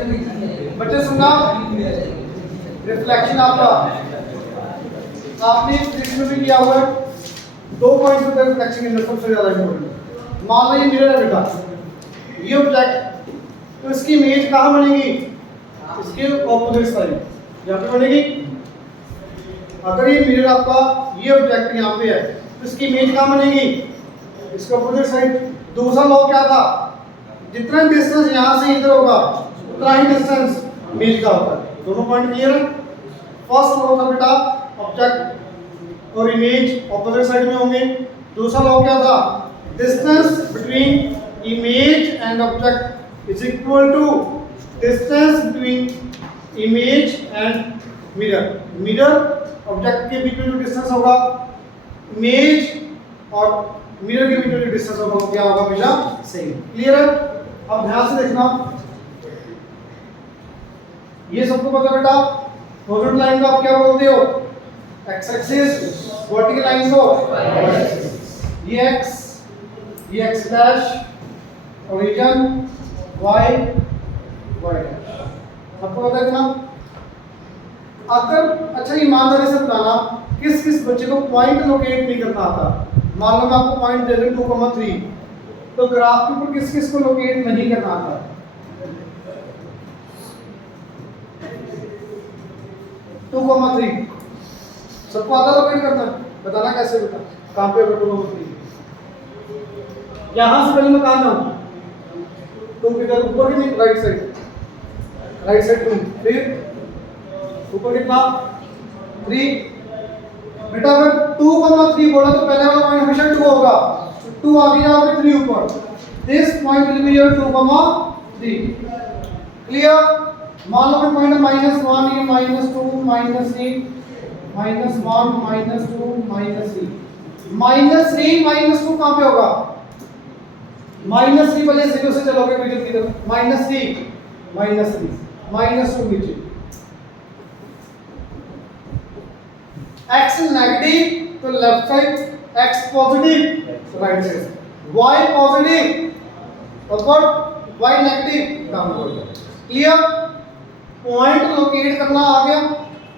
बच्चे सुनना, रिफ्लेक्शन आपका आपने फिजिक्स में भी किया हुआ है। 2 पॉइंट होते हैं रिफ्लेक्शन के अंदर सबसे ज्यादा इंपॉर्टेंट। मान लो ये मिरर है बेटा, ये ऑब्जेक्ट, तो इसकी इमेज कहाँ बनेगी? इसके ऑपोजिट साइड यहाँ पे बनेगी। अगर ये मिरर आपका, ये ऑब्जेक्ट यहाँ पे है, तो इसकी इमेज कहाँ बनेगी? इसके ऑपोजिट साइड। दूसरा लॉ क्या था? जितना डिस्टेंस यहाँ से इधर होगा उतना ही डिस्टेंस इमेज का होता है। दोनों पॉइंट क्लियर है? फर्स्ट लॉ था बेटा ऑब्जेक्ट और इमेज ऑपोजिट साइड में होंगे। दूसरा लॉ क्या था? Distance between image and object is equal to distance between image and mirror. Mirror object के बीच में जो डिस्टेंस होगा, इमेज और मिरर के बीच में जो डिस्टेंस होगा वो क्या होगा? हमेशा सेम। क्लियर है? अब ध्यान से देखना, ये सबको पता बेटा। हॉरिजॉन्टल लाइन को आप क्या बोलते हो? X axis. वर्टिकल लाइन को वाई एक्सिस। ये X dash, origin Y dash, सबको पता है ना? अगर अच्छा ईमानदारी से बताना, किस किस बच्चे को पॉइंट लोकेट नहीं करना आता? मान लो मैं आपको पॉइंट दे दूं 2,3, तो ग्राफ के ऊपर किस किस को लोकेट नहीं करना आता? 2,3 सबको आता लोकेट करना? बताना कैसे बेटा, कहाँ पे होगा 2,3? यहाँ से पहले मैं कहाँ जाऊँ? 2 किधर? ऊपर की नहीं, राइट साइड, राइट साइड 2, फिर ऊपर कितना? 3। बेटा अगर 2,3 बोला तो पहले वाला पॉइंट हमेशा 2 होगा, 2 आगे जाओगे 3 ऊपर। This point will be your 2,3। Clear? मान लो कि पॉइंट -1, ये -2, -3, -1, -2, -3, -3, -2 कहाँ पे होगा? -3 पहले 0 से चलोगे विद्युत की तरफ, -3, -2 नीचे। x नेगेटिव तो लेफ्ट साइड, x पॉजिटिव तो राइट साइड, y पॉजिटिव ऊपर, y negative downward. Clear? Point locate करना आ गया।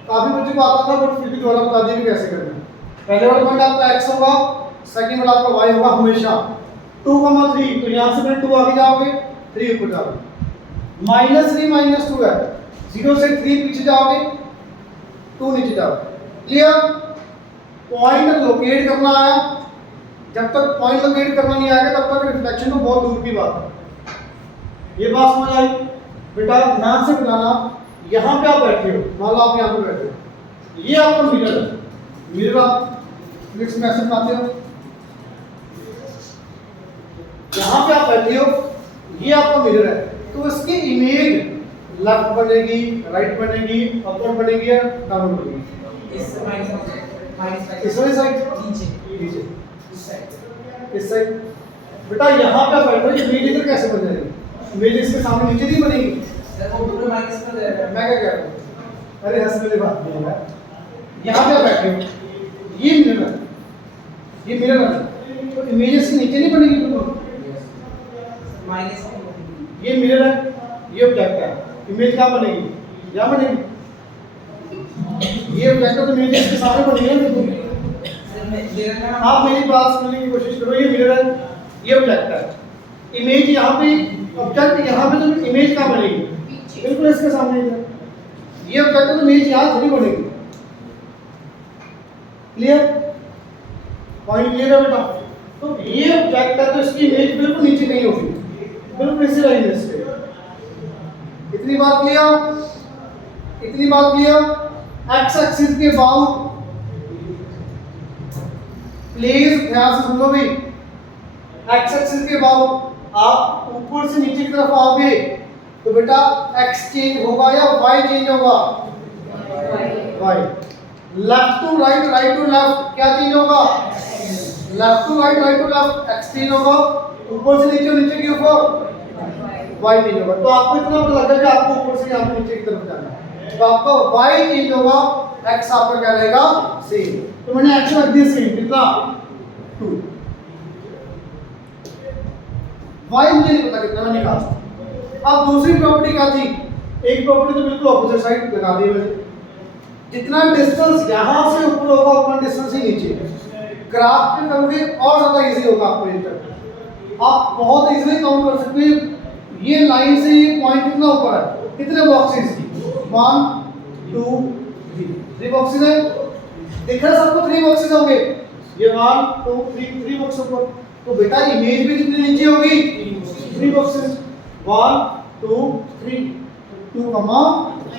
काफी बच्चों को आता था, बट फिर भी दोबारा बता दिया कि कैसे करना है। पहले वाला पॉइंट आपका x होगा, सेकंड वाला आपका y होगा हमेशा। 2,3 तो यहां से फिर 2 आगे जाओगे, 3 ऊपर जाओगे। -3 -2 है, 0 से 3 पीछे जाओगे, 2 नीचे जाओगे। क्लियर? पॉइंट लोकेट करना आया। जब तक पॉइंट लोकेट करना नहीं आएगा तब तक रिफ्लेक्शन तो बहुत दूर की बात है। ये बात समझ आई बेटा? ध्यान से बताना, यहाँ पे आप बैठे हो, मान लो आप यहाँ पे बैठे हो, ये आपका मिरर है। मिरर आप फिजिक्स में ऐसे बनाते हो, यहाँ पे आप बैठे हो, ये आपका मिरर है, तो इसकी इमेज लेफ्ट बनेगी, राइट बनेगी, अपर बनेगी या डाउन बनेगी? इस वाली साइड, नीचे, इस साइड। बेटा यहाँ पे बैठो, ये इमेज इधर कैसे बन जाएगी? इमेज इसके सामने नीचे नहीं बनेगी। मैं क्या कह रहा हूँ? अरे हंस मेरी बात नहीं है। यहाँ पे बैठे हो, ये मिरर है, ये मिरर है, तो इमेज इसके नीचे नहीं बनेगी? ये मिरर है, ये ऑब्जेक्ट है, इमेज कहाँ बनेगी? यहाँ बनेगी। ये ऑब्जेक्ट तो इमेज इसके सामने बनेगी ना। आप मेरी बात सुनने की कोशिश करो, ये मिरर है, ये ऑब्जेक्ट है, इमेज यहाँ पे, ऑब्जेक्ट यहाँ पे, तो इमेज कहाँ बनेगी? बिल्कुल इसके सामने इधर। ये ऑब्जेक्ट है तो इमेज यहाँ थोड़ी बनेगी। क्लियर? पॉइंट क्लियर है बेटा? तो ये ऑब्जेक्ट है तो इसकी इमेज बिल्कुल नीचे नहीं होगी, बिल्कुल इसी लाइन में से। इतनी बात क्लियर? इतनी बात क्लियर? एक्स एक्सिस के बाउंड, प्लीज ध्यान से सुनो भी, एक्स एक्सिस के बाउंड आप ऊपर से नीचे की तरफ आओगे तो बेटा x चेंज होगा या y चेंज होगा? y। Left to right, right to left क्या चेंज होगा? Left to right, right to left x change होगा। ऊपर से नीचे, नीचे के ऊपर y चेंज होगा। तो आपको इतना पता लगा कि आपको ऊपर से यहाँ पे नीचे की तरफ जाना है, तो आपका y चेंज होगा, x आपका क्या रहेगा? सेम। तो मैंने x रख दिया सेम, कितना? 2। y मुझे नहीं पता कितना, मैंने निकाला। अब दूसरी प्रॉपर्टी क्या थी? एक प्रॉपर्टी तो बिल्कुल ऑपोजिट साइड लगा दी मैंने। जितना डिस्टेंस यहाँ से ऊपर होगा उतना डिस्टेंस ही नीचे। ग्राफ पे करोगे और ज़्यादा इजी होगा आपको ये करना। आप बहुत इजीली काउंट कर सकते हैं ये लाइन से ये पॉइंट कितना ऊपर है, कितने बॉक्सेस की 1 2 3 बॉक्सेस है, दिख रहा है सबको 3 बॉक्सेस होंगे। ये 1 2 3 बॉक्स ऊपर, तो बेटा इमेज भी कितनी नीचे होगी 3 बॉक्सेस 1 2 3 2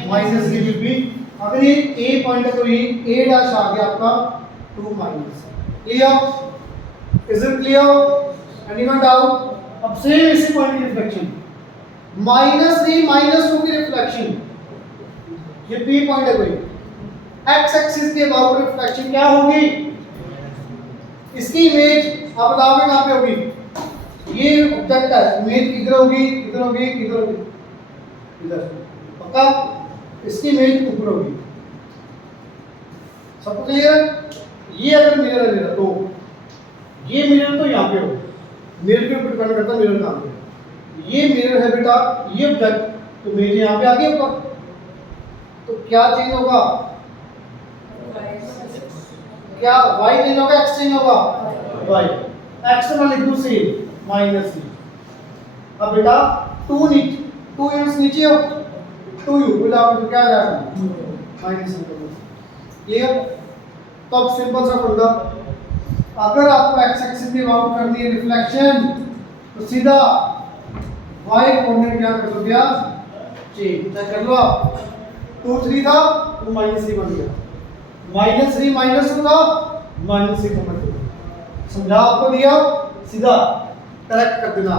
माइनस ये विल बी, अगर ये ए पॉइंट है तो ये ए डैश आ गया आपका 2 minus. Clear? Is it clear? Anyone doubt? अब सेम इसी पॉइंट की रिफ्लेक्शन -3 -2 की रिफ्लेक्शन, ये पी पॉइंट है कोई, एक्स एक्सिस के अबाउट रिफ्लेक्शन क्या होगी, इसकी इमेज आप बताओगे कहां पे होगी, ये ऑब्जेक्ट है, इमेज किधर होगी, किधर होगी, किधर होगी, इधर, पक्का? इसकी इमेज ऊपर होगी। सबको क्लियर? ये अगर मिरर है मेरा तो ये मिरर तो यहाँ पे हो, मिरर के ऊपर डिपेंड करता है मिरर कहाँ पे। ये मिरर है बेटा, ये ऑब्जेक्ट, तो इमेज यहाँ पे आ गई ऊपर, तो क्या चेंज होगा, क्या y चेंज होगा, x चेंज होगा, y, x तो मैं लिख दूं सेम माइनस -3। अब बेटा 2 यूनिट्स नीचे हो, 2u बोला आपको क्या आ जाएगा -3। क्लियर? तो अब सिंपल सा फंडा, अगर आपको x एक्सिस की बाउंड करनी है रिफ्लेक्शन तो सीधा y कोऑर्डिनेट क्या कर दो, क्या चेंज कर लो आप। 2 3 था, 2 -3 बन गया, -3 -2 था, -3 बन गया। समझा आपको दिया, सीधा करेक्ट कर देना।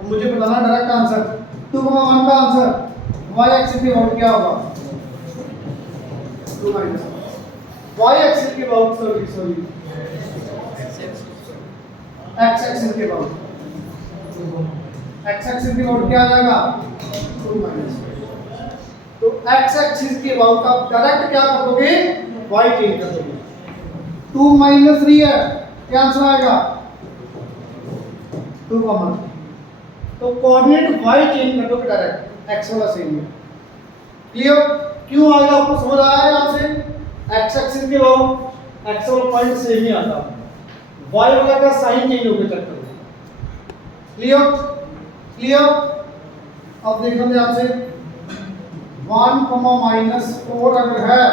अब मुझे बताना डायरेक्ट आंसर 2,1 का आंसर y एक्सिस की बाउंड क्या होगा, 2 y एक्सिस की बाउंड सॉरी x एक्सिस की बाउंड, x एक्सिस की बाउंड क्या आ जाएगा 2 तो x एक्सिस की बाउंड आप डायरेक्ट क्या कर दोगे, y चेंज कर दोगे। 2 -3 है, क्या आंसर आएगा 2, तो कोऑर्डिनेट y चेंज कर दोगे डायरेक्ट, x वाला सेम है। क्लियर? क्यों आएगा आपको समझ आया यहां से, x एक्सिस की बाउंड x वाला पॉइंट सेम ही आता है, y वाला का साइन चेंज हो गया चक्कर में। क्लियर? क्लियर? अब देखो ध्यान से 1, -4 अगर है,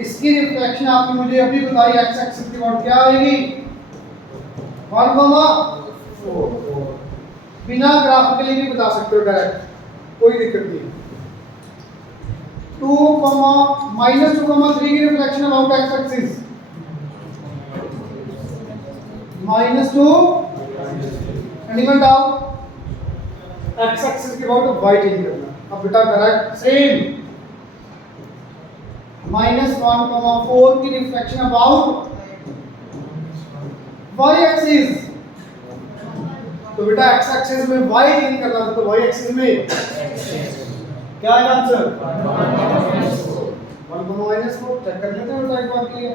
इसकी रिफ्लेक्शन आपने मुझे अभी बताई x एक्सिस की बाउंड क्या आएगी 1, 4। बिना ग्राफिकली भी बता सकते हो डायरेक्ट, कोई दिक्कत नहीं। 2, -2,3 की reflection about x axis -2, anyone doubt, x axis के अबाउट y चेंज करना। अब बेटा करेक्ट सेम -1,4 की रिफ्लेक्शन अबाउट y एक्सिस, तो बेटा x एक्सिस में y चेंज करना था, तो y एक्सिस में क्या है आंसर 1,-4। चेक कर लेते हैं बेटा एक बार के लिए,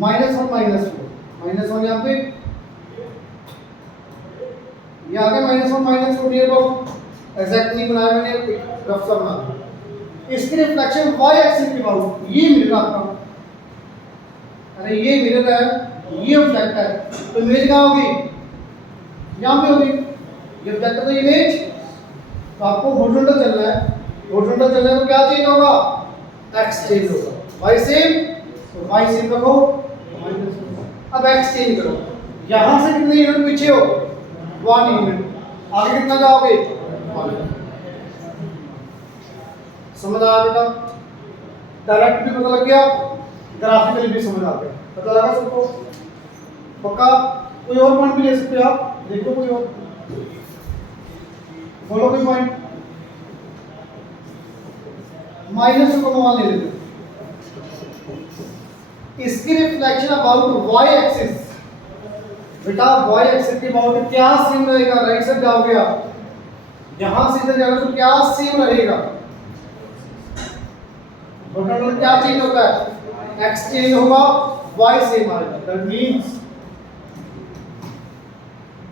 -1 -4 यहाँ पे ये आ गया -1 -4 नियर अबाउट, एग्जैक्ट नहीं बनाया मैंने, रफ सा बना दिया। इसकी रिफ्लेक्शन y एक्सिस के अबाउट, ये मिरर आपका, अरे ये मिरर है, ये ऑब्जेक्ट है, तो इमेज कहाँ होगी, यहाँ पे होगी। ये ऑब्जेक्ट है तो इमेज, तो आपको हॉरिजॉन्टल चलना है, हॉरिजॉन्टल चलना है तो क्या चेंज होगा, x चेंज होगा, y सेम, तो y सेम रखो। अब x चेंज करो, यहाँ से कितने यूनिट पीछे हो 1 यूनिट, आगे कितना जाओगे 1। समझ आया बेटा? डायरेक्ट भी पता लग गया, ग्राफिकली भी समझ आ गया, पता लगा सबको? पक्का? कोई और पॉइंट भी ले सकते हो आप, देखो कोई और फॉलो कोई पॉइंट, -2,1 ले लेते। इसकी रिफ्लेक्शन अबाउट y एक्सिस, बेटा y एक्सिस के अबाउट क्या सेम रहेगा, राइट साइड जाओगे आप, यहां से इधर जाना तो क्या सेम रहेगा, टोटल क्या चेंज होता है, x चेंज होगा, y सेम आएगा, दैट मींस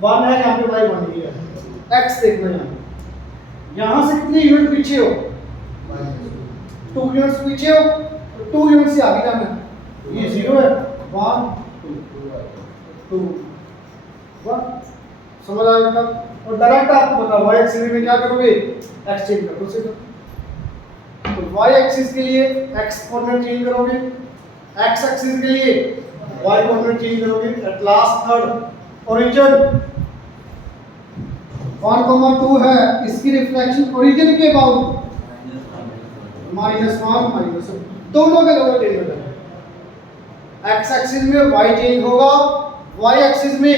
1 है यहाँ पे y 1 ही है, x देखना यहाँ यहां से कितने यूनिट पीछे हो, 2 यूनिट्स पीछे हो, 2 यूनिट से आगे जाना है। ये 0 है, 1 2 1, समझ आया बेटा। और डायरेक्ट आपको बताओ y एक्सिस में क्या करोगे, x चेंज कर दो सीधा। तो y एक्सिस के लिए x कोऑर्डिनेट चेंज करोगे, x एक्सिस के लिए y कोऑर्डिनेट चेंज करोगे। एट लास्ट थर्ड ओरिजिन 1,2 है, इसकी रिफ्लेक्शन ओरिजिन के अबाउट -1 -1, दोनों के दोनों चेंज हो जाएंगे। x एक्सिस में y चेंज होगा, y एक्सिस में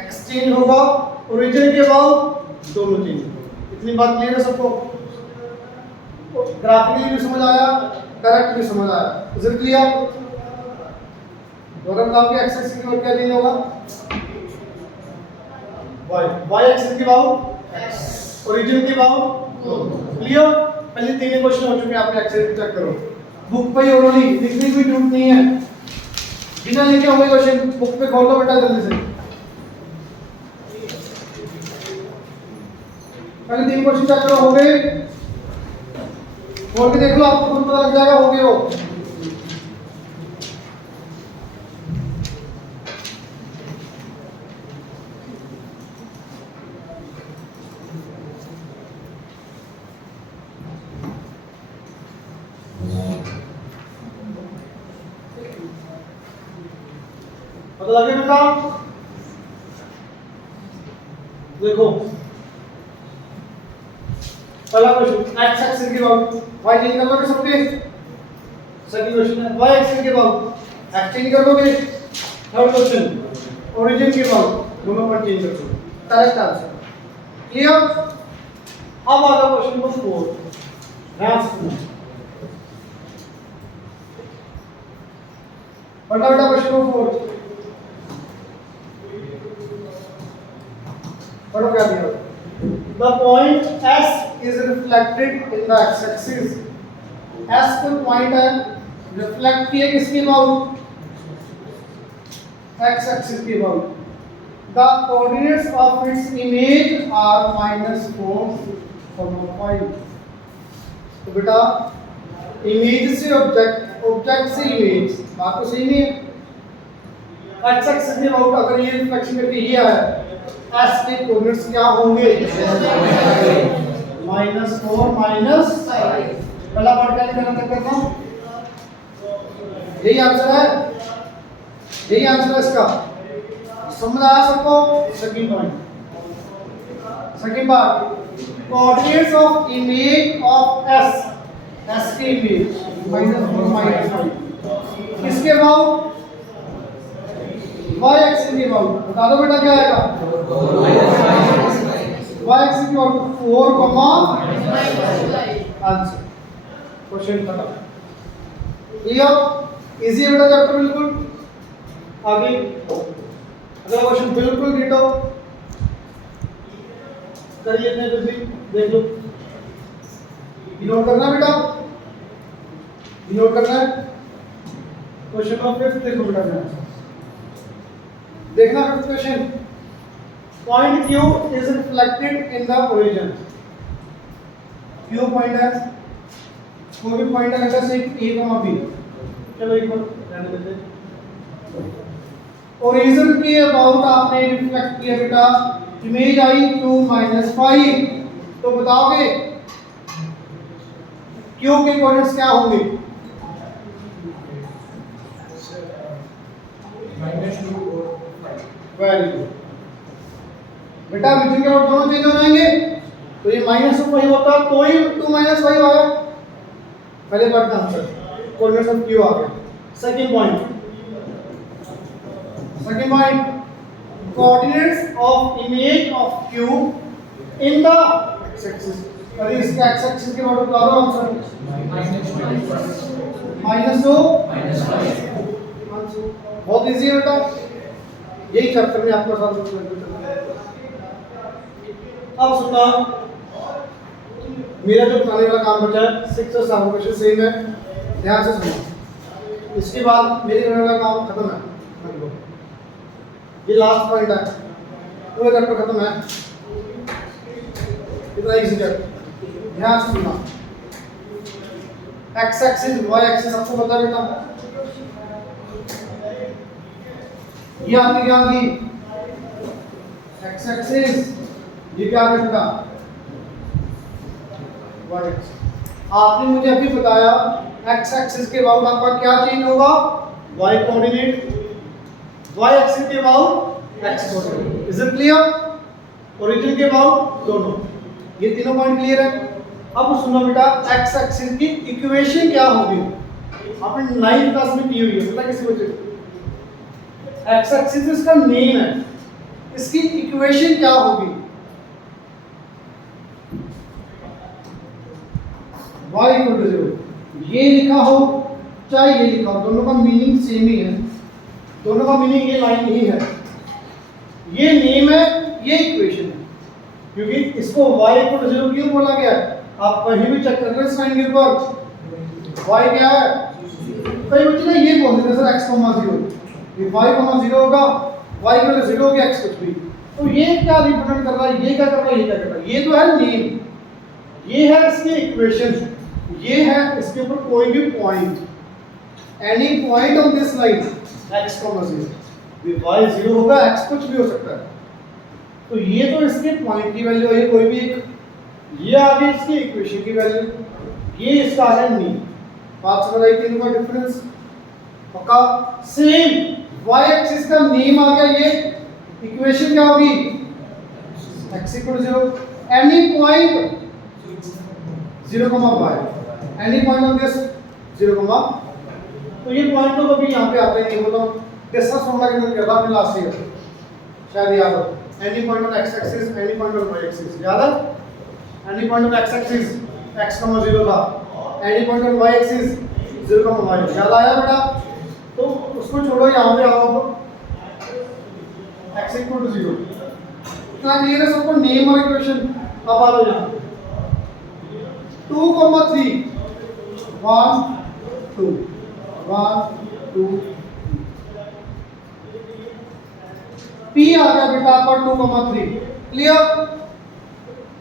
x चेंज होगा, ओरिजिन के अबाउट दोनों चेंज होंगे। इतनी बात क्लियर है सबको? ग्राफिकली भी समझ आया, डायरेक्ट भी समझ आया, इज इट क्लियर? तो अगर बताओ कि x एक्सिस के ऊपर क्या चेंज होगा, y एक्सिस के अबाउट x, ओरिजिन के अबाउट क्लियर। पहले 3 क्वेश्चन हो चुके हैं, आपने एक्सेस चेक करो, बुक पे ही ऑलरेडी लिखने की जरूरत नहीं है, बिना लिखे होंगे क्वेश्चन, बुक पे खोल लो बेटा जल्दी से। पहले 3 क्वेश्चन चेक करो, हो गए? खोल के देख लो, आपको खुद पता लग जाएगा हो गए हो। पता लगे बेटा? देखो पहला क्वेश्चन x एक्सिस के अबाउट y चेंज कर लोगे सबके। सेकंड क्वेश्चन है y एक्सिस के अबाउट x चेंज कर लोगे। थर्ड क्वेश्चन ओरिजिन के अबाउट दोनों पर चेंज कर लोगे। Correct answer clear. अब आ जाओ क्वेश्चन नंबर 4, ध्यान से सुनो। पढ़ना बेटा क्वेश्चन नंबर 4, पढ़ो क्या दिया। The point S is reflected in the x-axis. S कोई पॉइंट है, रिफ्लेक्ट किए किसके अबाउट, x-axis के about. The coordinates of its image are -4, -5. तो बेटा इमेज से ऑब्जेक्ट, ऑब्जेक्ट से इमेज, बात तो सही नहीं है। x-axis के अबाउट अगर ये रिफ्लेक्शन करके ये आया, S के कोऑर्डिनेट्स क्या होंगे, -4 -5। पहला पार्ट क्या निकालना तक करता हूं, यही आंसर है, यही आंसर है इसका। समझ आया सबको? Second point, second part, coordinates of image of S, S की इमेज -4 -5 किसके अबाउट, y एक्सिस के अबाउट। बता दो बेटा क्या आएगा, y एक्सिस के अबाउट 4, आंसर। क्वेश्चन खत्म। क्लियर, इजी है बेटा चैप्टर बिल्कुल। आगे अगला क्वेश्चन बिल्कुल डिटो कर लेते हैं, भी देख लो, नोट करना है बेटा, नोट करना है। क्वेश्चन नंबर 5 देखो बेटा, देखना fifth question. Point Q is reflected in the origin. Q point है, कोई भी पॉइंट है जैसे A, B। चलो एक बार रहने देते हैं। ओरिजिन के अबाउट आपने रिफ्लेक्ट किया बेटा, इमेज आई 2 -5। तो बताओगे Q के कोऑर्डिनेट्स क्या होंगे, वेरी गुड बेटा। ओरिजिन के अबाउट दोनों चेंज हो जाएंगे, तो ये -2 होता तो ही 2 -5 आया। पहले पार्ट का आंसर कोऑर्डिनेट्स ऑफ Q आ गया। Second point, second point, coordinates of image of Q in the x axis. अरे इसका x एक्सिस के अबाउट बता दो आंसर, -2 बहुत इजी है बेटा, यही चैप्टर में आपको साथ। अब सुनना, मेरा जो बताने वाला काम बचा है 6 और 7 क्वेश्चन सेम है, ध्यान से सुनो। इसके बाद मेरे करने वाला काम खत्म है, ये लास्ट पॉइंट है, पूरा चैप्टर खत्म है। इतना इजी चैप्टर। ध्यान से सुनना। एक्स एक्सिस वाई एक्सिस आपको पता है बेटा, ये आपकी क्या होगी एक्स एक्सिस, ये क्या है बेटा वाई एक्सिस। आपने मुझे अभी बताया एक्स एक्सिस के अबाउट आपका क्या चेंज होगा, वाई कोऑर्डिनेट, वाई एक्सिस के about x coordinate. Is it clear? Origin के अबाउट दोनों, ये तीनों पॉइंट क्लियर है। अब सुनो बेटा, एक्स एक्सिस की इक्वेशन क्या होगी, आपने 9th क्लास में की हुई है, पता किसी बच्चे को? एक्स एक्सिस इसका नेम है, इसकी इक्वेशन क्या होगी? y इक्वल टू 0, ये लिखा हो चाहे ये लिखा हो, दोनों का मीनिंग सेम ही है, दोनों का मीनिंग ये लाइन ही है, ये नेम है, ये इक्वेशन है। क्योंकि इसको y इक्वल टू 0 क्यों बोला गया है, आप कहीं भी चेक कर लो इस लाइन के ऊपर y क्या है। कई बच्चे ना ये बोलते हैं सर x, 0, ये y, 0 होगा, y इक्वल टू 0 हो गया x कुछ भी, तो ये क्या रिप्रेजेंट कर रहा है, ये क्या कर रहा है, ये क्या कर रहा है? ये तो है नेम, ये है इसकी इक्वेशन, ये है इसके ऊपर कोई भी point, any point on this line x, 0, y 0 होगा, x कुछ भी हो सकता है, तो ये तो इसके पॉइंट की वैल्यू है कोई भी एक, ये आ गई इसकी इक्वेशन की वैल्यू, ये इसका है मीन। बात समझ आई तीनों का डिफरेंस? पक्का? सेम y एक्सिस का नेम आ गया, ये इक्वेशन क्या होगी x equal to 0, any point 0, y, any point on this 0, तो ये पॉइंट तो कभी यहाँ पे आते नहीं, मतलब डिस्कस फॉर्मूला के अंदर क्या था अपने लास्ट ईयर शायद याद हो, any point on x axis, any point on y axis, याद है? Any point on x axis x, 0 था, any point on y axis 0, y, याद आया बेटा? तो उसको छोड़ो, यहाँ पे आओ तो x इक्वल टू 0, इतना क्लियर है सबको? नेम और इक्वेशन। अब आ जाओ यहाँ 2, 3, 1, 2, 1, 2, P आ गया बेटा पर 2, 3, clear?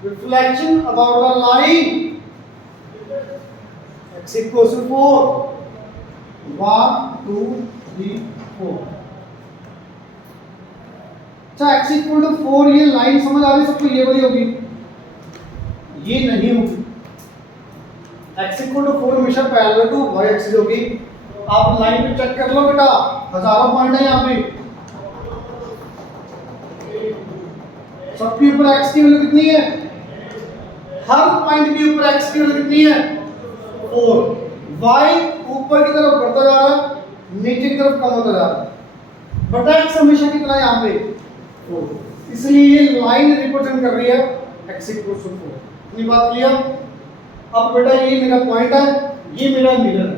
Reflection about the line x equals to 4, 1, 2, 3, 4। अच्छा x इक्वल टू 4, ये लाइन समझ आ रही सबको? ये वाली होगी, ये नहीं होगी। x इक्वल टू 4 हमेशा पैरेलल टू y एक्सिस होगी। आप लाइन पे चेक कर लो बेटा, हजारों पॉइंट है यहाँ पे, सबके ऊपर x की वैल्यू कितनी है, हर पॉइंट के ऊपर x की वैल्यू कितनी है 4, y ऊपर की तरफ बढ़ता जा रहा है, नीचे की तरफ कम होता जा रहा है, बटा x हमेशा कितना है यहाँ पे 4, इसलिए ये लाइन रिप्रेजेंट कर रही है x इक्वल टू 4। इतनी बात क्लियर? अब बेटा ये मेरा पॉइंट है, ये मेरा मिरर है,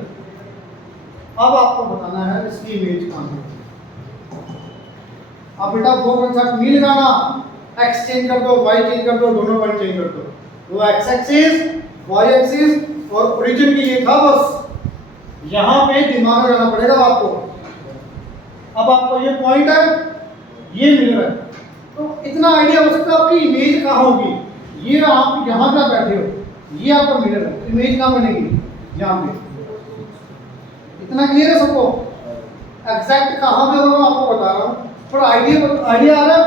अब आपको बताना है इसकी इमेज कहाँ है। अब बेटा वो कंसेप्ट नहीं लगाना, x चेंज कर दो, y चेंज कर दो, दोनों पॉइंट चेंज कर दो, वो x एक्सिस, y एक्सिस और ओरिजिन के लिए था, बस यहाँ पे दिमाग लगाना पड़ेगा आपको। अब आपको ये पॉइंट है, ये मिरर है, तो इतना आइडिया हो सकता है आपकी इमेज कहाँ होगी। ये आप यहाँ पे बैठे हो, ये आपका मिरर है, इमेज कहाँ बनेगी यहाँ पे। इतना क्लियर है सबको? एग्जैक्ट कहाँ पे होगा आपको बता रहा हूँ, पर आइडिया आ रहा है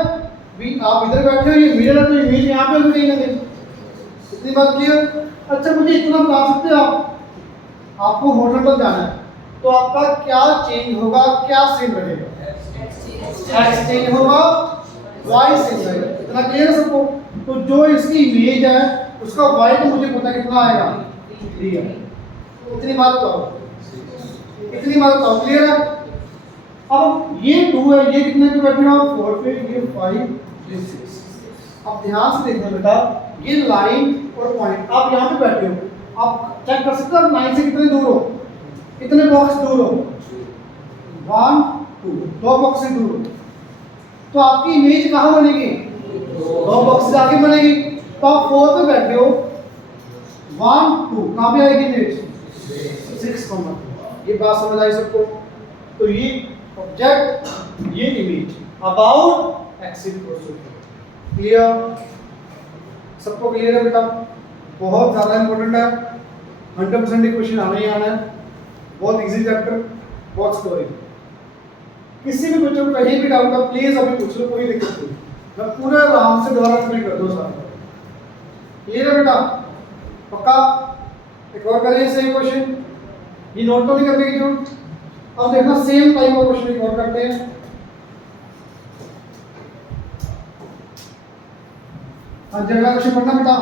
भी। आप इधर बैठे हो, ये मिरर है, तो इमेज यहाँ पे होगी कहीं ना कहीं। इतनी बात क्लियर? अच्छा मुझे इतना बता सकते हो आप, आपको होटल पर जाना है तो आपका क्या चेंज होगा, क्या सेम रहेगा? एक्स चेंज होगा, वाई सेम रहेगा। इतना क्लियर है सबको? तो जो इसकी इमेज है उसका वाई तो मुझे पता कितना आएगा, 3 है। इतनी बात तो क्लियर है? अब ये 2 है, ये कितने पे बैठे हो? 4 पे, ये 5, ये 6। अब ध्यान से देखना बेटा, ये लाइन और पॉइंट, आप यहाँ पे बैठे हो, आप चेक कर सकते हो लाइन से कितने दूर हो, कितने बॉक्स दूर हो, 1, 2, 2 बॉक्स से दूर हो, तो आपकी इमेज कहाँ बनेगी? 2 बॉक्स से आगे बनेगी। तो आप 4 पे बैठे हो, 1, 2, कहाँ पे आएगी इमेज? 6, ये बात समझ आई सबको? तो ये ऑब्जेक्ट, ये image about X equal to, clear? सबको क्लियर है बेटा? बहुत ज़्यादा इंपॉर्टेंट है, 100% क्वेश्चन आना ही आना है, बहुत इजी चैप्टर, बहुत स्टोरी। किसी भी बच्चों को कहीं भी डाउट है प्लीज अभी पूछ लो, कोई दिक्कत नहीं, मैं पूरे आराम से दोबारा रिपीट कर दूँ सारा। क्लियर है बेटा? पक्का? एक और करिए सेम क्वेश्चन, ये नोट तो नहीं करने की जरूरत। अब देखना सेम टाइप का क्वेश्चन एक और करते हैं। आज अगला क्वेश्चन पढ़ना बेटा।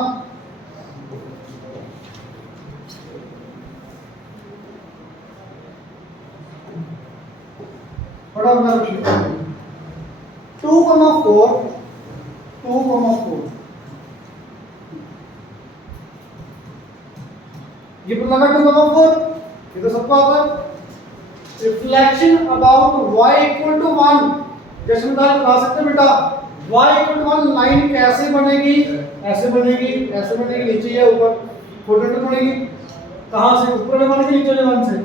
पढ़ा अगला क्वेश्चन 2,4 ये पता लगा 2,4 ये तो सबको आता है। Reflection about y equal to 1, जैसे बता सकते हैं बेटा y इक्वल टू 1 लाइन कैसे बनेगी? ऐसे बनेगी, ऐसे बनेगी, नीचे या ऊपर फोटो बनेगी। कहां से? ऊपर वाले बनेगी, नीचे वाले वन से।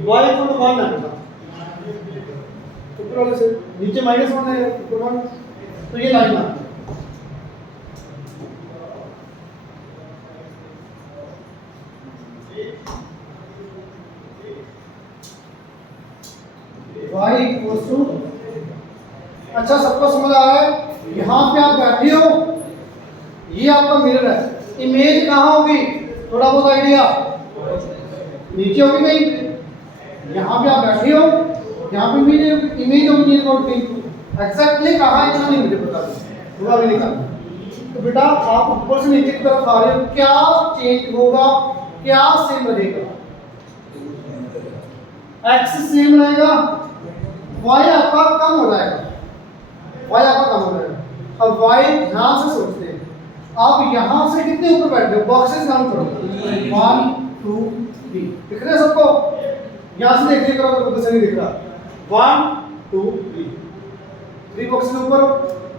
y इक्वल टू 1 है बेटा, ऊपर वाले से नीचे -1 है, ऊपर 1, तो ये लाइन आती है। y इक्वल्स टू, अच्छा सबको समझ आ रहा है? यहाँ पे आप बैठे हो, ये आपका मिरर है, इमेज कहाँ होगी? थोड़ा बहुत आइडिया नीचे होगी नहीं? यहाँ पे आप बैठे हो, यहाँ पे भी इमेज होगी एग्जैक्टली कहाँ है इतना नहीं मुझे पता, थोड़ा भी निकालना। तो बेटा आप ऊपर से नीचे की तरफ आ रहे हो, क्या चेंज होगा, क्या सेम रहेगा? x सेम रहेगा, y आपका कम हो जाएगा, y आपका कम हो जाएगा। अब y ध्यान से सोचते हैं, आप यहाँ से कितने ऊपर बैठे हो? बॉक्सेस काउंट करो, 1 2 3 दिख रहे हैं सबको? यहाँ से देखिए करो अगर उधर से नहीं दिख रहा, 1 2 3 बॉक्सेस ऊपर,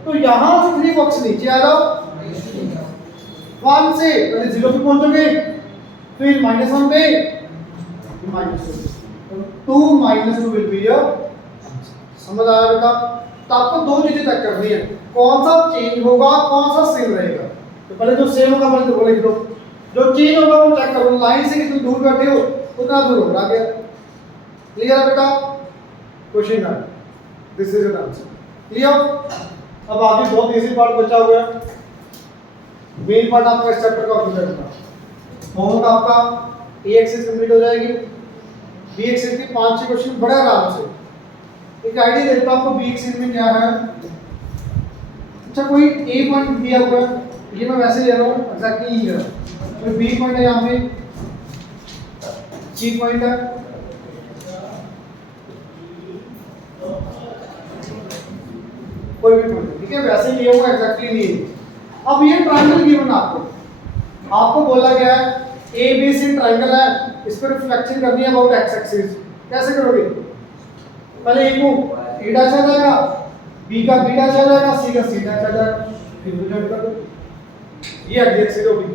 तो यहाँ से 3 बॉक्स नीचे आ जाओ। 1 से पहले 0 पे पहुंचोगे, फिर -1 पे, -2, 2 -2 विल बी योर। समझ आया बेटा? तो आपको दो चीजें चेक करनी है, कौन सा चेंज होगा, कौन सा सेम रहेगा। तो पहले जो सेम होगा पहले तो वो लिख दो, जो चेंज होगा वो चेक करो, लाइन से कितनी दूर बैठे हो उतना दूर होगा क्या। क्लियर है बेटा? क्वेश्चन है, this is an answer. Clear? अब आगे बहुत इजी पार्ट बचा हुआ है, मेन पार्ट आपका इस चैप्टर का कंप्लीट करना। होमवर्क आपका ए एक्सिस कंप्लीट हो जाएगी, बी एक्सिस के 5-6 क्वेश्चन बड़े आराम से। एक आइडिया देता हूं आपको बी एक्सिस में क्या है। अच्छा कोई ए पॉइंट दिया हुआ है, ये मैं वैसे ले रहा हूं, एग्जैक्टली ये है, कोई बी पॉइंट है यहाँ पे, सी पॉइंट है, कोई भी पॉइंट, ठीक है, वैसे लिया हुआ एग्जैक्टली नहीं है। अब ये ट्रायंगल गिवन आपको बोला गया है ए बी सी ट्रायंगल है, इस पर रिफ्लेक्शन करनी है अबाउट एक्स एक्सिस। कैसे करोगे? पहले ए को ए डैश आ जाएगा, बी का बी डैश आ जाएगा, सी का सी डैश आ जाएगा, फिर रिजल्ट कर दो, ये एक्स एक्सिस होगी,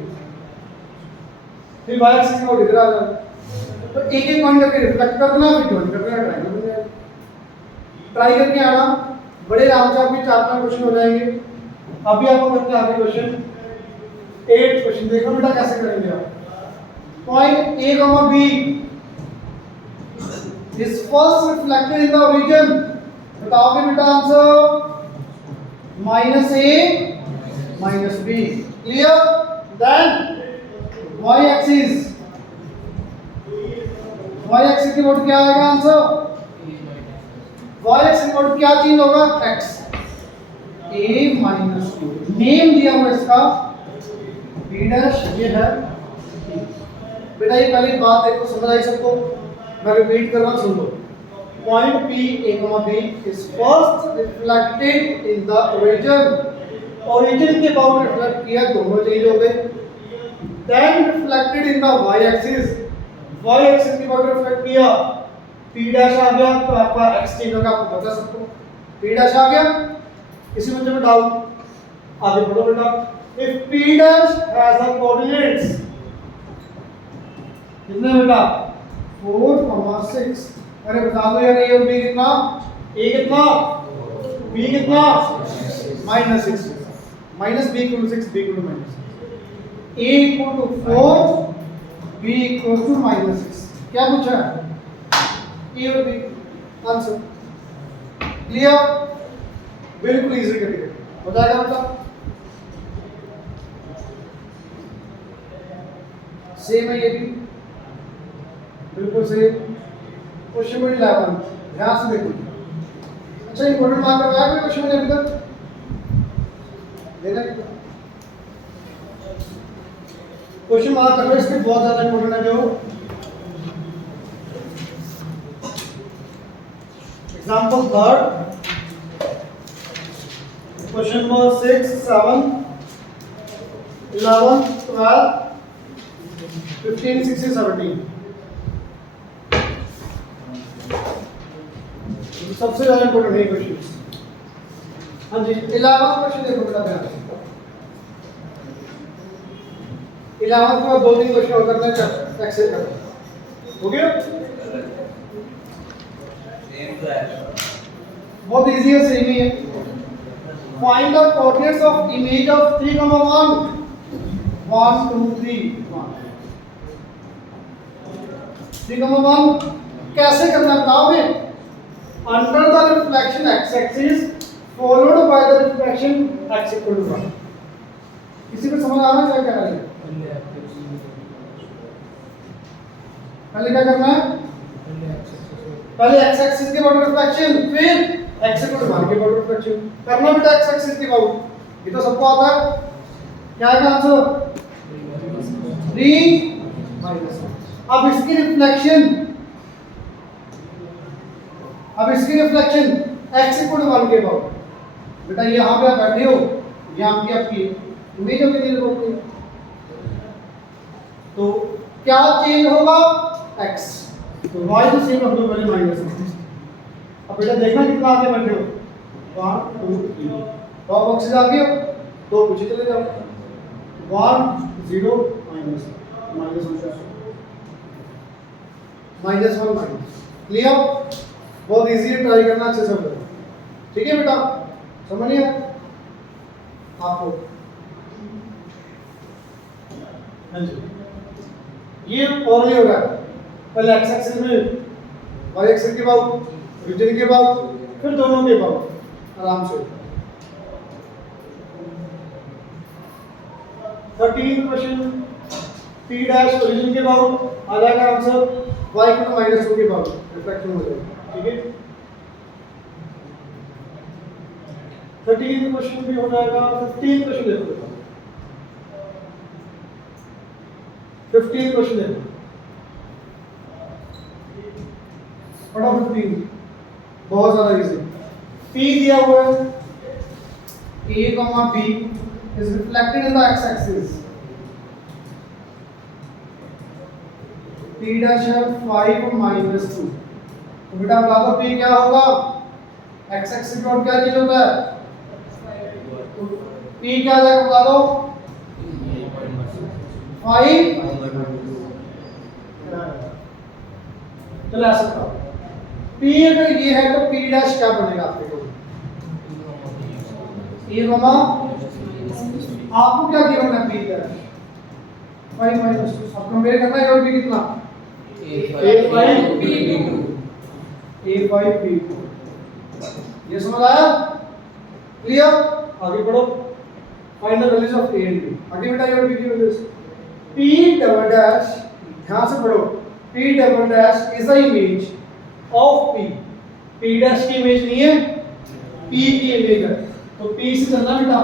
फिर वाई एक्सिस को इधर आ जाएगा। तो एक एक पॉइंट करके रिफ्लेक्ट कर देना, फिर ज्वाइन कर देना, ट्रायंगल बन जाएगा। ट्राई करके आना, बड़े आराम से आपके 4-5 क्वेश्चन हो जाएंगे। अभी आपको करते हैं आगे क्वेश्चन 8 क्वेश्चन, देखो बेटा कैसे करेंगे आप। Point A comma B is first reflected in the origin, बताओगे बेटा answer? -a -b। Clear? Then y axis की वोट क्या आएगा आंसर? y एक्सिस की वोट क्या चेंज होगा? x a -2, नेम दिया हुआ इसका b डैश, ये है बेटा। ये पहली बात देखो, समझ आई सबको? मैं रिपीट कर रहा हूं, सुन लो। Point P A, B is first reflected in the origin के अबाउट रिफ्लेक्ट किया, दोनों चेंज हो गए। then reflected in the y axis के अबाउट रिफ्लेक्ट किया, P डैश आ गया, तो आपका x चेंज होगा, आपको पता सबको P डैश आ गया। किसी बच्चे में डाउट? आगे बढ़ो बेटा। if P dash has a coordinates कितने बेटा? 4,6। अरे बता दो यार, ए और बी कितना? ए कितना? बी कितना? -6। Minus B equal to 6, B equal to minus 6, A equal to 4, B equal to minus 6। क्या पूछा है? ए और बी आंसर क्लियर, बिल्कुल इजी करिए, हो जाएगा बेटा। सेम है ये भी, बिल्कुल सेम। क्वेश्चन नंबर 11 ध्यान से देखो। अच्छा इंपॉर्टेंट मार्क करवाया कोई क्वेश्चन अभी तक? देखा क्वेश्चन मार्क करो, इसके बहुत ज्यादा इंपॉर्टेंट है। जो एग्जांपल थर्ड, क्वेश्चन नंबर 6, 7, 11, 12, 15, 16, 17। सबसे ज्यादा इंपॉर्टेंट है क्वेश्चन। हाँ जी 11 क्वेश्चन देखो बेटा ध्यान से। 11 के बाद 2-3 क्वेश्चन और करना है, एक्सेल करना हो गया। बहुत इजी है, सेम ही है। Find the coordinates of image of 3, 1 1 2 3 1 3, 1 कैसे करना है बताओगे? Under the reflection X axis followed by the reflection X equal to 1। किसी को समझ आ रहा है क्या कह रहा है? पहले क्या करना है? पहले एक्स एक्सिस के अबाउट रिफ्लेक्शन, फिर एक्स इक्वल टू 1 के अबाउट रिफ्लेक्शन करना बेटा। एक्स एक्सिस के अबाउट ये तो सबको आता है। क्या है आंसर? 3 माइनस 1। अब इसकी रिफ्लेक्शन x इक्वल टू 1 के अबाउट बेटा। यहाँ पे आप बैठे हो, यहाँ पे आपकी इमेज होगी नहीं होगी, तो क्या चेंज होगा? x, तो y तो सेम रख दो पहले माइनस 1। अब बेटा देखना कितना आगे बैठे हो, 1 2 3 तो बॉक्सेस आगे हो, दो पीछे चले जाओ, 1 0 माइनस 1 माइनस। क्लियर, बहुत इजी है, ट्राई करना अच्छे से हो जाएगा। ठीक है बेटा, समझ लिया आपको? हाँ जी, ये ओरली हो रहा है। पहले एक्स एक्सिस में, वाई एक्सिस के अबाउट, रीजन के अबाउट, फिर दोनों के अबाउट, आराम से। 13 क्वेश्चन, p डैश ओरिजिन के अबाउट आ जाएगा answer, y equal to minus 2 के अबाउट रिफ्लेक्शन हो जाएगा। ठीक है, 13 क्वेश्चन भी हो जाएगा। 15 क्वेश्चन देखो, 15 क्वेश्चन देखो, पढ़ो 15, बहुत ज्यादा इजी। p दिया हुआ है, a, b is reflected in the x axis, p dash है 5 माइनस 2। तो बेटा बता दो p क्या होगा? x एक्सिस पर क्या चीज होता है? p क्या आ जाएगा बता दो? 5 चलो ऐसा करो, p अगर ये है तो p डैश क्या बनेगा आपके को? ये मामा आपको क्या गिवन है? p dash 5 minus 2। अब कंपेयर करना है और p कितना? a5 b2। ये समझ आया? क्लियर, आगे बढ़ो। Find the values of a and b। आगे बेटा ये और b की वैल्यूज। p डबल डैश, ध्यान से पढ़ो, p double dash is the image of p। p dash की इमेज नहीं है, p की इमेज है। तो p से चलना बेटा,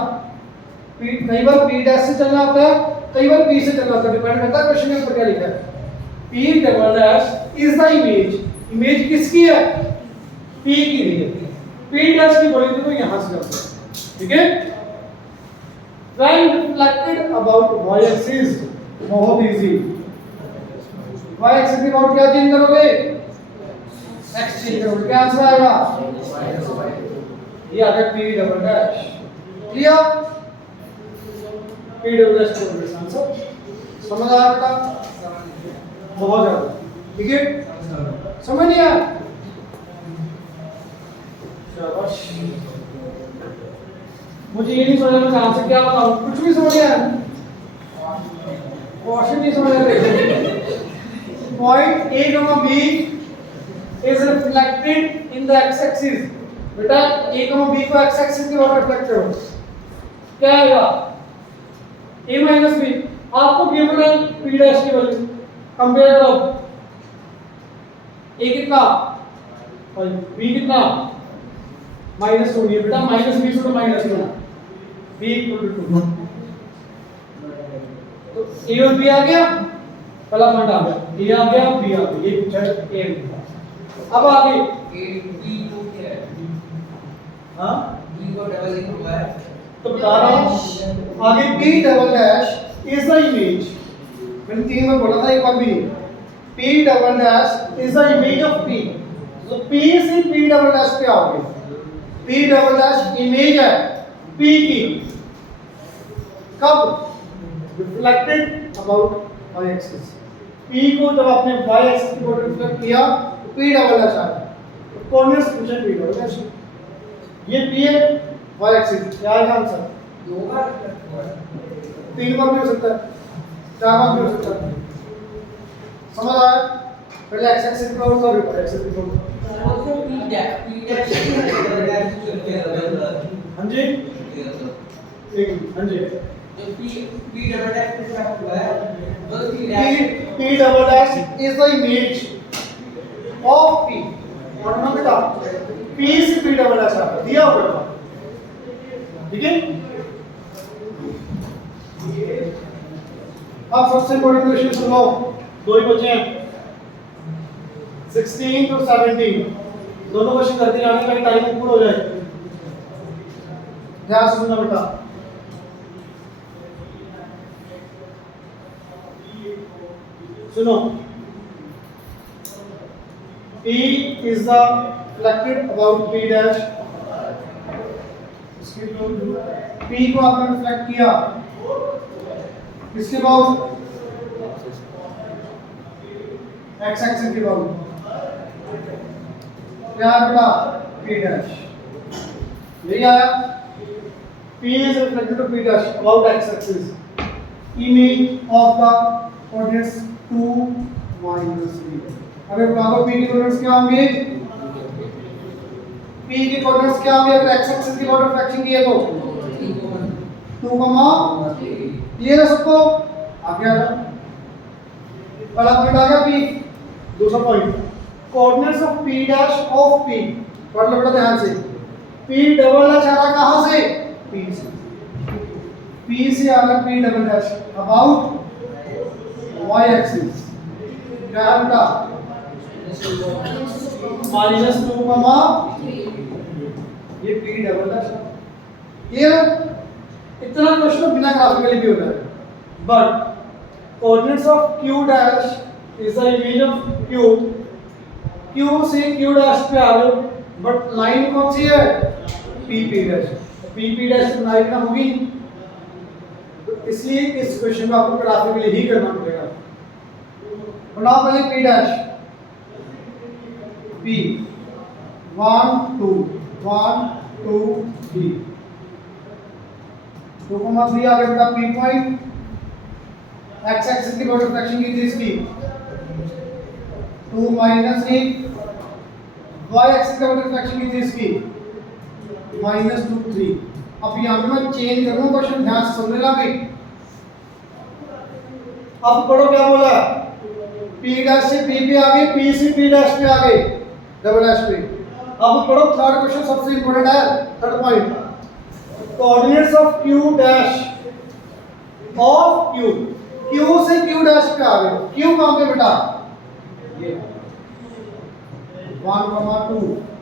p कई बार p डैश से चलना होता है, कई बार p से चलना होता है, डिपेंड करता है क्वेश्चन के ऊपर क्या लिखा है। p double dash is the image, image किसकी है? p की नहीं है। p डैश की बोली तो यहां से जाता है। ठीक है, when reflected about y axis, बहुत इजी। y axis के अबाउट क्या चेंज करोगे? x चेंज करोगे, क्या आंसर आएगा? ये आ गया p double dash. Clear, p double dash को आंसर समझ आया बेटा? बहुत ज्यादा। ठीक है, समझ लिया? शाबाश। मुझे ये नहीं समझ में कहां से क्या बताऊं, कुछ भी समझ आया क्वेश्चन नहीं समझ आया। Point A comma B is reflected in the X axis. बेटा ए कॉमा बी को एक्स एक्सिस के ऊपर रिफ्लेक्ट करो, क्या आएगा a माइनस बी। आपको गिवन है p डैश की वैल्यू, कंपेयर करो a कितना और b कितना माइनस 2 है बेटा, माइनस b से माइनस 2 b इक्वल टू 2। तो a और b आ गया, पहला पॉइंट आ गया, a आ गया b आ गया, ये पूछा है a। अब आगे b को क्या है, हां b को डबल लिखा हुआ है तो बता रहा हूं आगे p double dash is the image, मैंने 3 बार बोला था, एक बार भी नहीं। p double dash is the image of p, तो p से p डबल डैश पे आओगे, p डबल डैश इमेज है p की, कब reflected about y axis. p को जब आपने y एक्सिस की ओर रिफ्लेक्ट किया तो p डबल डैश आया, तो corners function p double dash, ये p है y एक्सिस, क्या आएगा आंसर? 2 बार रिफ्लेक्ट हुआ है, 3 बार भी हो सकता है, 4 बार भी हो सकता है। समझ आया? पहले x एक्सिस पे और फिर y एक्सिस पे। also p डैश हां जी एक हां जी जो p डबल डैश पे रिफ्लेक्ट हुआ है वो p dash p double dash is the image of p, और ना बेटा p से p डबल डैश आता दिया होगा, ठीक है। अब सबसे इंपॉर्टेंट क्वेश्चन सुनो, दो ही बचे हैं 16 to 17, दोनों क्वेश्चन करते जाने का टाइम ऊपर हो जाए, ध्यान से सुनना बेटा। सुनो, P is the reflected about P dash, P को आपने रिफ्लेक्ट किया किसके बाद x एक्सिस के बाद, क्या बेटा p dash, यही आया p is reflected to p dash about x axis, image of the coordinates 2 minus 3। अगर बता दो p के कोऑर्डिनेट्स क्या होंगे, p के कोऑर्डिनेट्स क्या होंगे अगर x एक्सिस की ओर रिफ्लेक्शन किए तो 2, क्लियर है सबको? आगे आ जाओ, पहला पॉइंट आ गया p, दूसरा point coordinates of p dash of p, पढ़ लो बेटा ध्यान से, p डबल डैश आ रहा कहां से, p से, p से आ रहा p double dash about y axis, क्या है बेटा -2, ये p डबल डैश, क्लियर? इतना क्वेश्चन बिना ग्राफिकली भी हो जाएगा, but coordinates of q dash is the image of q, q से q डैश पे आ रहे हो, बट लाइन कौन सी है p डैश, p डैश से लाइन ना होगी, तो इसलिए इस क्वेश्चन को आपको ग्राफिकली ही करना पड़ेगा। बनाओ पहले p डैश, p 1 2 1 2 3 2,3 आ गया बेटा p पॉइंट, x एक्सिस की रिफ्लेक्शन की थी इसकी 2 माइनस 1, y एक्सिस की रिफ्लेक्शन की थी इसकी -2 3। अब यहां पे मैं चेंज करूंगा क्वेश्चन, ध्यान से सुन लेना भी। अब पढ़ो क्या बोला, p डैश से p पे आ गए, p से p डैश पे आ गए, डबल डैश पे। अब पढ़ो थर्ड क्वेश्चन, सबसे इंपॉर्टेंट है third point, coordinates of q dash of q, q से q डैश पे आ गए, q कहां पे बेटा, ये 1, 2,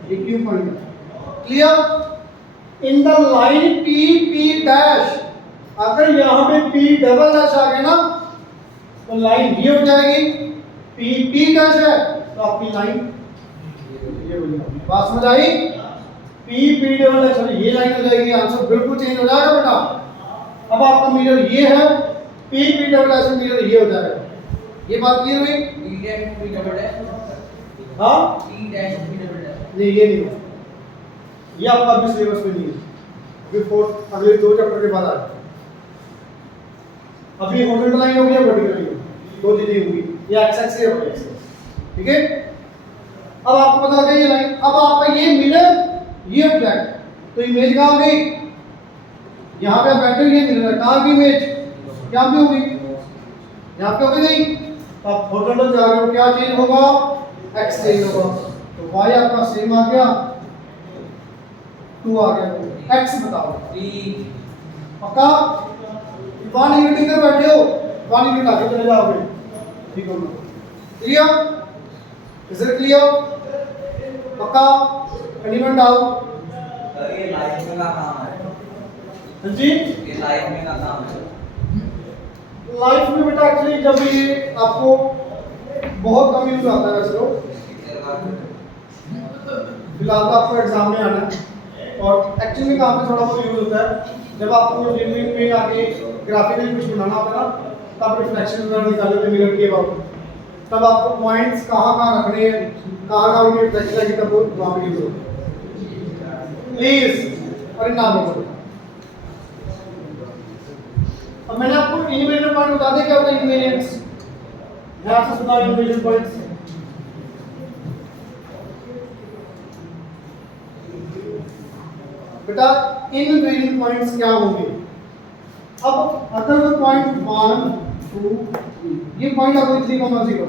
ये q point, clear? In the line p p dash, अगर यहां पे p डबल डैश आ गया ना तो लाइन ये हो जाएगी, p p डैश है तो आपकी लाइन ये हो जाएगी। बात समझ आई? p p डबल डैश, ये लाइन हो जाएगी, आंसर बिल्कुल चेंज हो जाएगा बेटा। अब आपका मिरर ये है, p p double dash mirror ये हो जाएगा, ये बात क्लियर हुई? p dash p double dash, हां p dash p double dash, नहीं ये नहीं, ये आपका अभी सिलेबस में नहीं है, बिफोर अगले 2 चैप्टर के बाद आ जाए। अभी हॉरिजॉन्टल लाइन होगी या वर्टिकल लाइन होगी, 2 चीजें होगी, ये एक्स एक्सिस या वाई एक्सिस। ठीक है, अब आपको पता लगा ये लाइन, अब आपका ये मिरर ये ऑब्जेक्ट, तो इमेज कहाँ हो गई, यहाँ पे आप बैठे हो, ये मिरर कहाँ की इमेज यहाँ पे होगी, यहाँ पे होगी नहीं, अब हॉरिजॉन्टल जा रहे हो क्या चेंज होगा, एक्स चेंज होगा, तो वाई आपका सेम आ गया, 2 आ गया, एक्स बताओ पक्का, 1 यूनिट इधर बैठे हो, 1 यूनिट आगे चले जाओगे, ठीक हो ना, क्लियर, इज इट क्लियर, पक्का, एनीवन डाउट, ये लाइफ में का काम है। हाँ जी, ये लाइफ में का काम है। लाइफ में बेटा एक्चुअली जब ये आपको बहुत कम यूज आता है वैसे तो, फिलहाल तो आपको एग्जाम में आना है, और एक्चुअली में काम में थोड़ा बहुत यूज होता है जब आपको जिमिंग में आगे ग्राफिकली कुछ बनाना होता है ना, तब रिफ्लेक्शन वगैरह निकालोगे मिरर के बाद, तब आपको पॉइंट्स कहाँ कहाँ रखने हैं, कहाँ कहाँ उनकी रिफ्लेक्शन आएगी, तब वो वहाँ पे यूज होता है। प्लीज परिणाम बताओ। अब मैंने आपको इनवेरिएंट पॉइंट बता दिया, क्या होता है इनवेरिएंट्स, ध्यान से सुना इनवेरिएंट पॉइंट्स। बेटा इनवेरिएंट पॉइंट्स क्या होंगे, अब अगर वो पॉइंट 1 2 3 ये पॉइंट आपको 3,0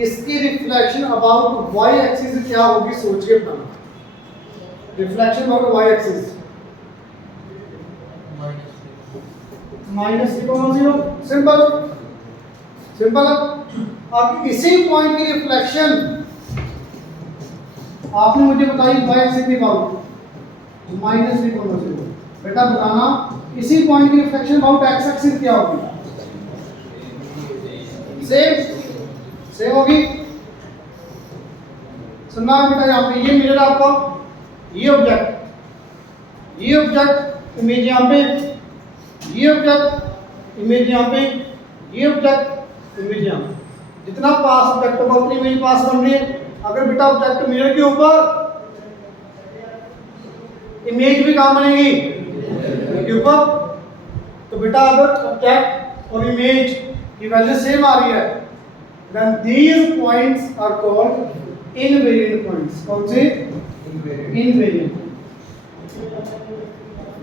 इसकी रिफ्लेक्शन अबाउट y एक्सिस क्या होगी सोच के बताना, reflection about y axis -3,0 simple simple. अब इसी पॉइंट की रिफ्लेक्शन आपने मुझे बताई y एक्सिस की अबाउट -3,0, बेटा बताना इसी पॉइंट की रिफ्लेक्शन अबाउट x एक्सिस क्या होगी, सेम होगी। सुनना बेटा यहाँ पे ये मिरर आपका, ये ऑब्जेक्ट इमेज यहाँ पे, ये ऑब्जेक्ट इमेज यहाँ पे, ये ऑब्जेक्ट इमेज यहाँ पे, जितना पास ऑब्जेक्ट होगा उतनी इमेज पास बन रही है। अगर बेटा ऑब्जेक्ट मिरर के ऊपर, इमेज भी कहाँ बनेगी के ऊपर, तो बेटा अगर ऑब्जेक्ट और इमेज की वैल्यू सेम आ रही है, then these points are called invariant points। कौन से invariant,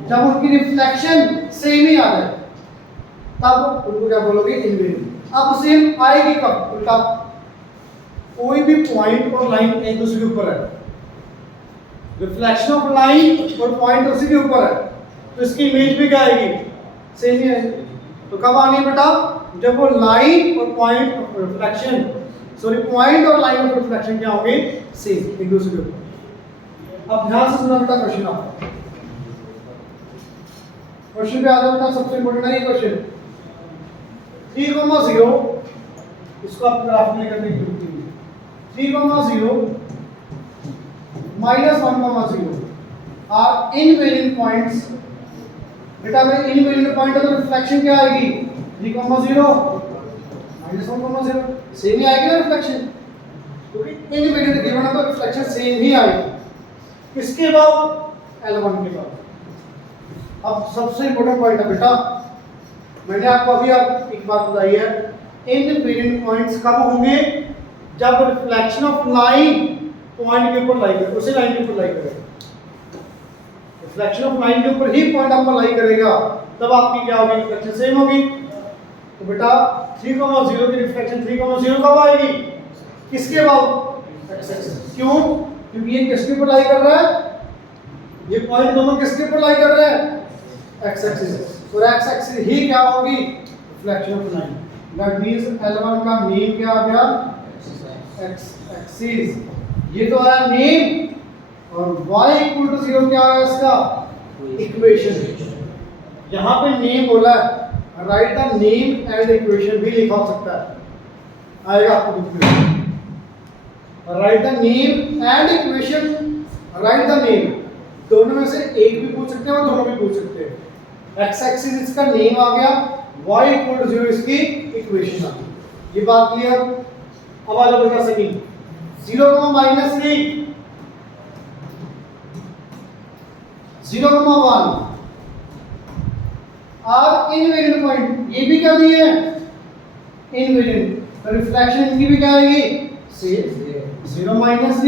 जब उनकी रिफ्लेक्शन सेम ही आ रहा है तब उनको क्या बोलोगे इनवेरिएंट। अब सेम आएगी कब, उल्टा कोई भी पॉइंट और लाइन एक दूसरे के ऊपर है, रिफ्लेक्शन ऑफ लाइन और पॉइंट उसी के ऊपर है, तो इसकी इमेज भी क्या आएगी सेम ही आएगी। तो कब आनी है बेटा, जब वो लाइन और point of reflection, sorry point और लाइन ऑफ रिफ्लेक्शन क्या होंगे सेम एक दूसरे के ऊपर। अब ध्यान से सुनना बेटा क्वेश्चन, आपका क्वेश्चन पे आ जाओ बेटा, सबसे इंपॉर्टेंट है ये क्वेश्चन। 3,0 इसको आप ग्राफिकली करने की जरूरत नहीं है। 3,0 -1,0 आर इनवेरिएंट पॉइंट्स। बेटा अगर इनवेरिएंट पॉइंट है तो रिफ्लेक्शन क्या आएगी 3,0 -1,0, सेम ही आएगी ना रिफ्लेक्शन, क्योंकि इनवेरिएंट गिवन है तो रिफ्लेक्शन सेम ही आएगी। किसके बाद L1 के बाद। अब सबसे इंपॉर्टेंट पॉइंट है बेटा, मैंने आपको अभी आप एक बात बताई है, इनवेरिएंट पॉइंट्स कब होंगे, जब रिफ्लेक्शन ऑफ लाइन पॉइंट के ऊपर लाई करे, उसी लाइन के ऊपर लाई करेगा, रिफ्लेक्शन ऑफ लाइन के ऊपर ही पॉइंट आपका लाई करेगा, तब आपकी क्या होगी रिफ्लेक्शन सेम होगी। तो बेटा 3,0 की रिफ्लेक्शन 3,0 कब आएगी, किसके बाद एक्स एक्सिस। क्यों, क्योंकि ये किसके ऊपर लाई कर रहा है, ये पॉइंट दोनों किसके ऊपर लाई कर रहे हैं एक्स एक्सिस, और एक्स एक्सिस ही क्या होगी reflection of line. That means L1 का नेम क्या आ गया एक्स एक्सिस, ये तो आया नेम, और y = 0 क्या है इसका इक्वेशन। यहाँ पे नेम बोला है, right the name and equation भी लिखा हो सकता है, आएगा आपको बुक में, right the name and equation, right the name, दोनों में से एक भी पूछ सकते हैं और दोनों भी पूछ सकते हैं। एक्स एक्सिस इसका नेम आ गया, y = 0 इसकी इक्वेशन आ गई। ये बात क्लियर। अब आ जाओ बेटा सेकंड, 0, -3 0,1 और इनवेरिएंट पॉइंट ये भी क्या दिए हैं इनवेरिएंट, तो रिफ्लेक्शन इनकी भी क्या आएगी 0 माइनस v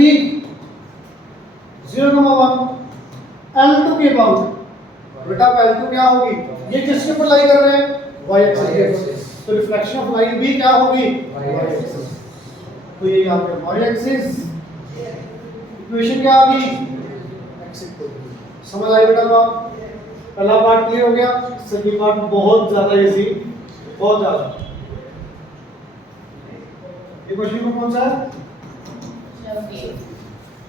0,1 L2 के अबाउट बेटा L2 क्या होगी, ये किसके ऊपर लाई कर रहे हैं y एक्सिस के ऊपर, तो रिफ्लेक्शन ऑफ लाइट भी क्या होगी y एक्सिस, तो ये यहाँ पे y एक्सिस, इक्वेशन क्या आ गई x इक्वल, समझ आई बेटा बात, पहला पार्ट क्लियर हो गया, सेकंड पार्ट बहुत ज्यादा इजी, बहुत ज्यादा। ये क्वेश्चन को कौन सा है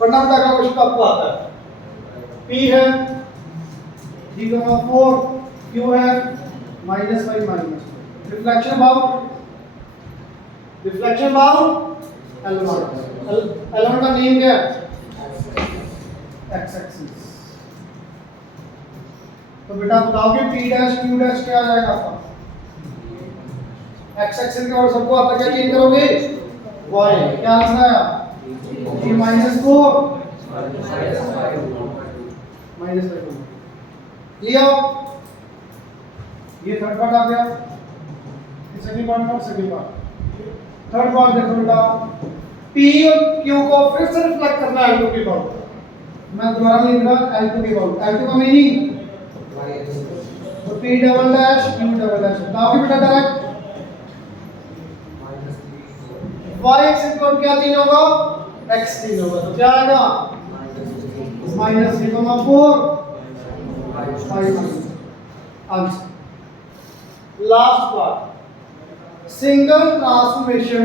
पढ़ना पड़ेगा, क्वेश्चन आपको आता है, p है d,4 q है -5 माइनस, रिफ्लेक्शन अबाउट एलिमेंट का नेम क्या है x एक्सिस, तो बेटा बताओगे p डैश q डैश क्या आ जाएगा आपका x एक्सिस के और सबको आप क्या चेंज करोगे y, क्या आंसर आया g -4 -5 लिया, ये थर्ड पार्ट आ गया, सेकंड पार्ट थर्ड पार्ट देखो बेटा p और q को फिर से रिफ्लेक्ट करना है L2 के अबाउट, मैं दोबारा लिख रहा L2 के अबाउट, L2 का मीनिंग तो p double dash q double dash, बताओ बेटा डायरेक्ट y एक्सिस पर क्या तीन होगा x तीन होगा, तो क्या आएगा -3,4 answer. Last part single transformation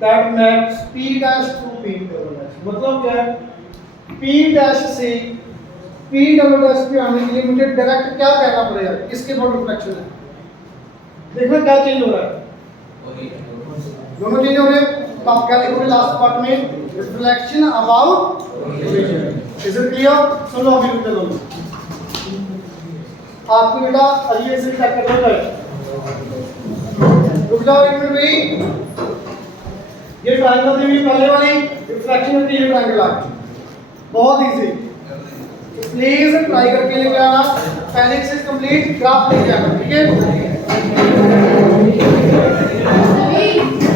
that maps p dash to p double dash, मतलब क्या है p डैश से p डबल डैश पे आने के लिए मुझे डायरेक्ट क्या कहना पड़ेगा, किसके ऊपर रिफ्लेक्शन है, देखो क्या चेंज हो रहा है, दोनों चेंज हो रहे हैं, तो आप क्या लिखोगे लास्ट पार्ट में reflection about, is it clear, चलो अभी रुक जाओ आपको बेटा अगले से चेक कर लो, रुक जाओ एक मिनट भाई, ये ट्रायंगल थी पहले वाली, रिफ्लेक्शन होती है ट्रायंगल आगे, बहुत इजी, प्लीज ट्राई करके लेके आना, पहले एक्सरसाइज कंप्लीट, ग्राफ लेके आना, ठीक है।